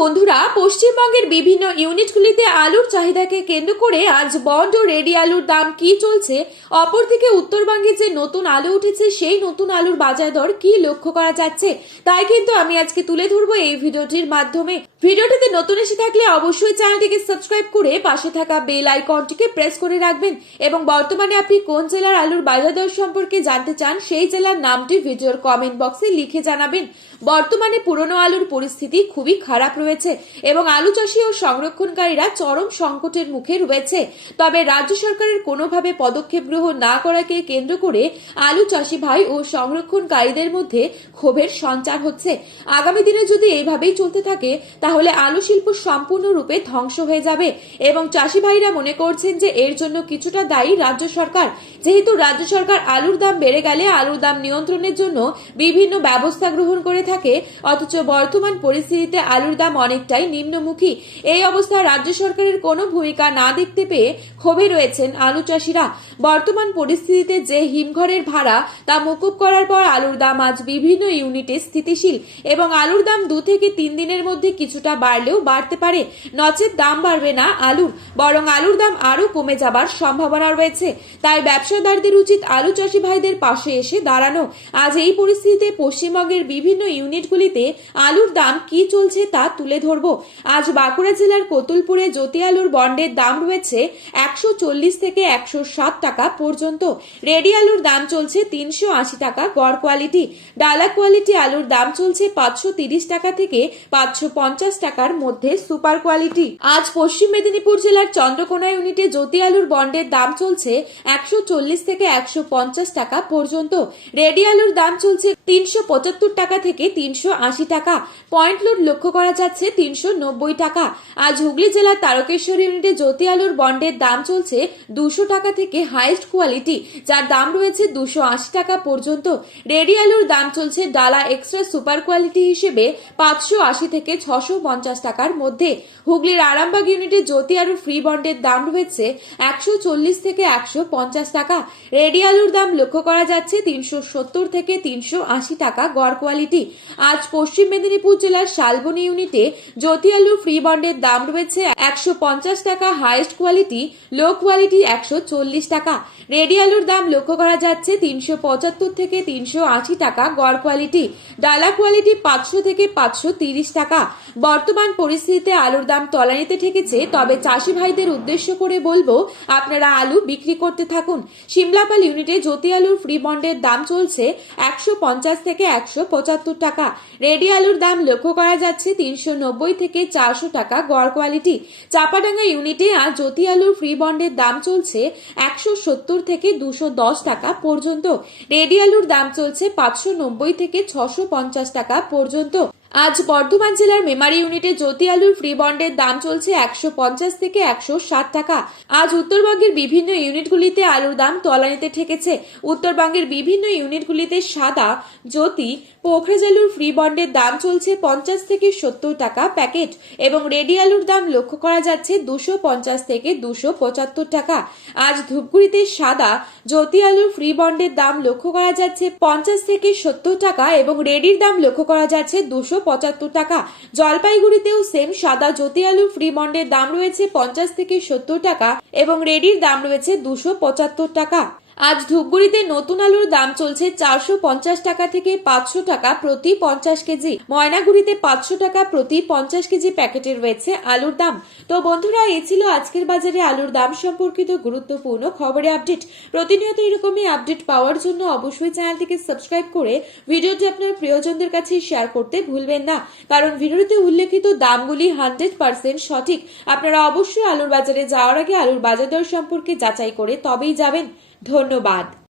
বন্ধুরা, পশ্চিমবঙ্গের বিভিন্ন ইউনিটগুলিতে আলুর চাহিদাকে কেন্দ্র করে আজ বন্ড ও রেডি আলুর দাম কি চলছে, অপরদিকে উত্তরবঙ্গে যে নতুন আলু উঠেছে সেই নতুন আলুর বাজার দর কি লক্ষ্য করা যাচ্ছে, তাই কিন্তু আমি আজকে তুলে ধরবো এই ভিডিওটির মাধ্যমে। ভিডিওটিতে নতুন এসে থাকলে অবশ্যই চ্যানেলটিকে সাবস্ক্রাইব করে পাশে থাকা বেল আইকনটিকে প্রেস করে রাখবেন এবং বর্তমানে আপনি কোন জেলার আলুর বাজার দর সম্পর্কে জানতে চান সেই জেলার নামটি ভিডিওর কমেন্ট বক্সে লিখে জানাবেন। বর্তমানে পুরনো আলুর পরিস্থিতি খুবই খারাপ রয়েছে এবং আলু চাষী ও সংরক্ষণকারীরা চরম সংকটের মুখে রয়েছে। তবে রাজ্য সরকারের কোনোভাবে পদক্ষেপ গ্রহণ না করাকে কেন্দ্র করে আলু চাষী ভাই ও সংরক্ষণকারীদের মধ্যে ক্ষোভের সঞ্চার হচ্ছে। আগামী দিনে যদি এইভাবেই চলতে থাকে তাহলে আলু শিল্প সম্পূর্ণরূপে ধ্বংস হয়ে যাবে এবং চাষী ভাইরা মনে করছেন যে এর জন্য কিছুটা দায়ী রাজ্য সরকার। যেহেতু রাজ্য সরকার আলুর দাম বেড়ে গেলে আলুর দাম নিয়ন্ত্রণের জন্য বিভিন্ন ব্যবস্থা গ্রহণ করে থাকে, অথচ বর্তমান পরিস্থিতিতে আলুর দাম অনেকটাই নিম্নমুখী। এই অবস্থায় রাজ্য সরকারের কোনো ভূমিকা না দেখতে পেয়ে ক্ষোভে রয়েছেন আলু চাষিরা। বর্তমান পরিস্থিতিতে যে হিমঘরের ভাড়া তা মকুব করার পর আলুর দাম আজ বিভিন্ন ইউনিটে স্থিতিশীল এবং আলুর দাম 2 থেকে 3 দিনের মধ্যে কিছুটা বাড়লেও বাড়তে পারে, নচেত দাম বাড়বে না আলুর, বরং আলুর দাম আরো কমে যাবার সম্ভাবনা রয়েছে। তাই ব্যবসাদারদের উচিত আলু চাষী ভাইদের পাশে এসে দাঁড়ানো। আজ এই পরিস্থিতিতে পশ্চিমবঙ্গের বিভিন্ন ইউনিটগুলিতে আলুর দাম কি চলছে তা তুলে ধরবো। আজ বাঁকুড়া জেলার কতুলপুরে জ্যোতি আলুর বন্ডের দাম রয়েছে 140 থেকে 160 টাকা পর্যন্ত। রেডি আলুর দাম চলছে 380 টাকা গড় কোয়ালিটি। ডালা কোয়ালিটি আলুর দাম চলছে 530 টাকা থেকে 550 টাকার মধ্যে সুপার কোয়ালিটি। আজ পশ্চিম মেদিনীপুর জেলার চন্দ্রকোনা ইউনিটে জ্যোতি আলুর বন্ডের দাম চলছে 140 থেকে 150 টাকা পর্যন্ত। রেডি আলুর দাম চলছে 375 টাকা থেকে 380 টাকা। পয়েন্ট লোড লক্ষ্য করা যাচ্ছে 390 টাকা। আজ হুগলি জেলার তারকেশ্বর ইউনিটে জ্যোতি আলুর বন্ডের দাম চলছে 200 টাকা থেকে হাইয়েস্ট কোয়ালিটি, যার দাম রয়েছে 280 টাকা পর্যন্ত। রেডি আলুর দাম চলছে ডালা এক্সট্রা সুপার কোয়ালিটি হিসেবে 580 থেকে 650 টাকার মধ্যে। হুগলির আরামবাগ ইউনিটে জ্যোতি আলুর ফ্রি বন্ডের দাম রয়েছে 140 থেকে 150 টাকা। রেডি আলুর দাম লক্ষ্য করা যাচ্ছে 370 থেকে 380 টাকা গড় কোয়ালিটি। আজ পশ্চিম মেদিনীপুর জেলার শালবনী ইউনিটে জ্যোতি আলুর ফ্রি বন্ডের দাম রয়েছে 150 টাকা হাইয়েস্ট কোয়ালিটি, লো কোয়ালিটি 140 টাকা। রেডি আলুর দাম লক্ষ্য করা যাচ্ছে 375 থেকে 380 টাকা গড় কোয়ালিটি। ডালা কোয়ালিটি 500 থেকে 530 টাকা। বর্তমান পরিস্থিতিতে আলুর দাম তলানিতে ঠেকেছে, তবে চাষি ভাইদের উদ্দেশ্য করে বলবো আপনারা আলু বিক্রি করতে থাকুন। সিমলাপাল ইউনিটে জ্যোতি আলুর ফ্রি বন্ডের দাম চলছে 150 থেকে 175 টাকা। রেডি আলুর দাম লক্ষ্য করা যাচ্ছে 390 থেকে 400 টাকা গড় কোয়ালিটি। চাপাডাঙ্গা ইউনিটে আজ জ্যোতি আলুর ফ্রি বন্ডের দাম চলছে 170 থেকে 210 টাকা পর্যন্ত। রেডি আলুর দাম চলছে 590 থেকে 650 টাকা পর্যন্ত। আজ বর্ধমান জেলার মেমারি ইউনিটে জ্যোতি আলুর ফ্রি বন্ডের দাম চলছে 150 থেকে 160 টাকা। আজ উত্তরবঙ্গের বিভিন্ন ইউনিটগুলিতে আলুর দাম তলানিতে ঠেকেছে। উত্তরবঙ্গের বিভিন্ন ইউনিটগুলিতে সাদা, জ্যোতি, পোখরাজ আলুর ফ্রি বন্ডের দাম চলছে 50 থেকে 70 টাকা প্যাকেট এবং রেডি আলুর দাম লক্ষ্য করা যাচ্ছে 250 থেকে 275 টাকা। আজ ধূপগুড়িতে সাদা, জ্যোতি আলুর ফ্রি বন্ডের দাম লক্ষ্য করা যাচ্ছে 50 থেকে 70 টাকা এবং রেডির দাম লক্ষ্য করা যাচ্ছে 275 টাকা। জলপাইগুড়িতেও সেম সাদা জ্যোতি আলুর ফ্রি বন্ডের দাম রয়েছে 50 থেকে 70 টাকা এবং রেডির দাম রয়েছে 275 টাকা। আজ ধূপগুড়িতে নতুন আলুর দাম চলছে 450 টাকা থেকে 500 টাকা প্রতি 50 কেজি। ময়নাগুড়িতে 500 টাকা প্রতি 50 কেজি প্যাকেটে রয়েছে আলুর দাম। তো বন্ধুরা, এই ছিল আজকের বাজারে আলুর দাম সম্পর্কিত গুরুত্বপূর্ণ খবরের আপডেট। প্রতিনিয়ত এরকমই আপডেট পাওয়ার জন্য অবশ্যই চ্যানেলটিকে সাবস্ক্রাইব করে ভিডিওটি আপনার প্রিয়জনদের কাছে শেয়ার করতে ভুলবেন না, কারণ ভিডিওতে উল্লেখিত দামগুলি 100% সঠিক। আপনারা অবশ্যই আলুর বাজারে যাওয়ার আগে আলুর বাজার দর সম্পর্কে যাচাই করে তবেই যাবেন। ধন্যবাদ।